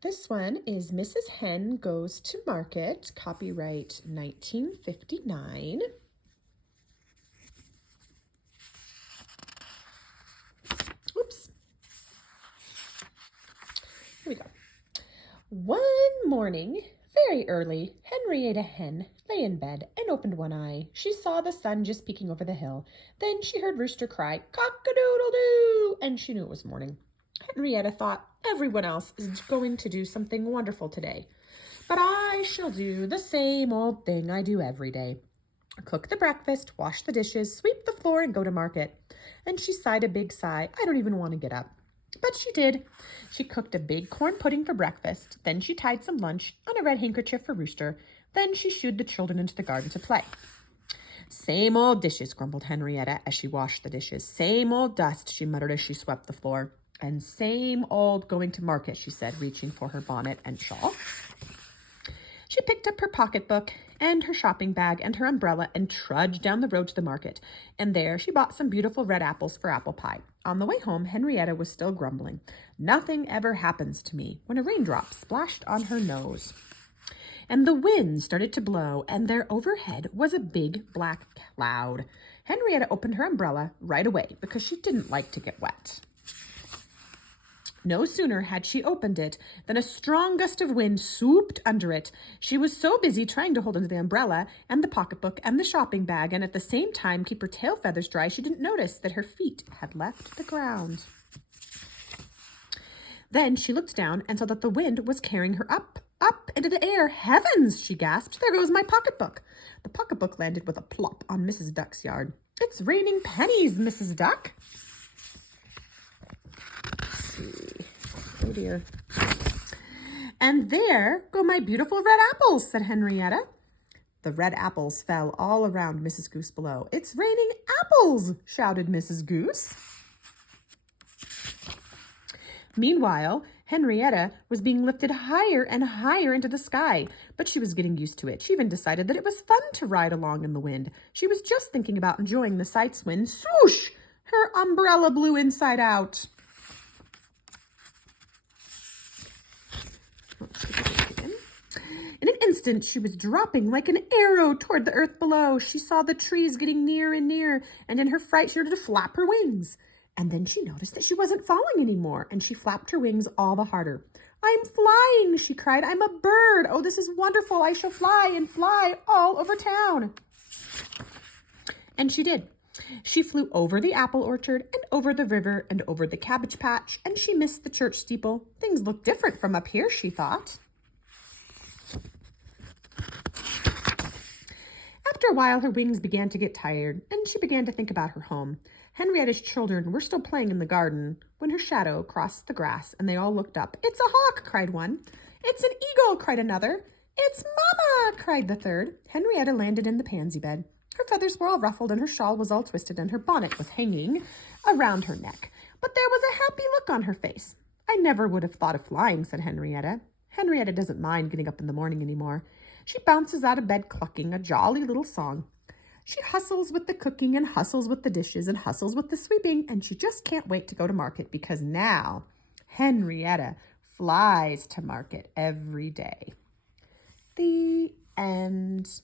This one is Mrs. Hen Goes to Market, copyright 1959. Oops. Here we go. One morning, very early, Henrietta Hen lay in bed and opened one eye. She saw the sun just peeking over the hill. Then she heard Rooster cry, "Cock-a-doodle-doo!" and she knew it was morning. Henrietta thought, everyone else is going to do something wonderful today, but I shall do the same old thing I do every day. Cook the breakfast, wash the dishes, sweep the floor, and go to market. And she sighed a big sigh. I don't even want to get up. But she did. She cooked a big corn pudding for breakfast. Then she tied some lunch on a red handkerchief for Rooster. Then she shooed the children into the garden to play. Same old dishes, grumbled Henrietta as she washed the dishes. Same old dust, she muttered as she swept the floor. And same old going to market, she said, reaching for her bonnet and shawl. She picked up her pocketbook and her shopping bag and her umbrella and trudged down the road to the market. And there she bought some beautiful red apples for apple pie. On the way home, Henrietta was still grumbling. Nothing ever happens to me, when a raindrop splashed on her nose. And the wind started to blow, and there overhead was a big black cloud. Henrietta opened her umbrella right away because she didn't like to get wet. No sooner had she opened it than a strong gust of wind swooped under it. She was so busy trying to hold onto the umbrella and the pocketbook and the shopping bag and at the same time keep her tail feathers dry, she didn't notice that her feet had left the ground. Then she looked down and saw that the wind was carrying her up into the air. Heavens, she gasped. There goes my pocketbook. The pocketbook landed with a plop on Mrs. Duck's yard. It's raining pennies, Mrs. Duck. Oh dear. And there go my beautiful red apples, said Henrietta. The red apples fell all around Mrs. Goose below. It's raining apples, shouted Mrs. Goose. Meanwhile, Henrietta was being lifted higher and higher into the sky, but she was getting used to it. She even decided that it was fun to ride along in the wind. She was just thinking about enjoying the sights when, swoosh, her umbrella blew inside out. In an instant, she was dropping like an arrow toward the earth below. She saw the trees getting near and near, and in her fright, she started to flap her wings. And then she noticed that she wasn't falling anymore, and she flapped her wings all the harder. I'm flying, she cried. I'm a bird. Oh, this is wonderful. I shall fly and fly all over town. And she did. She flew over the apple orchard and over the river and over the cabbage patch, and she missed the church steeple. Things look different from up here, she thought. After a while, her wings began to get tired, and she began to think about her home. Henrietta's children were still playing in the garden when her shadow crossed the grass, and they all looked up. It's a hawk, cried one. It's an eagle, cried another. It's Mama, cried the third. Henrietta landed in the pansy bed. Her feathers were all ruffled, and her shawl was all twisted, and her bonnet was hanging around her neck. But there was a happy look on her face. I never would have thought of flying, said Henrietta. Henrietta doesn't mind getting up in the morning anymore. She bounces out of bed clucking a jolly little song. She hustles with the cooking and hustles with the dishes and hustles with the sweeping, and she just can't wait to go to market because now Henrietta flies to market every day. The end.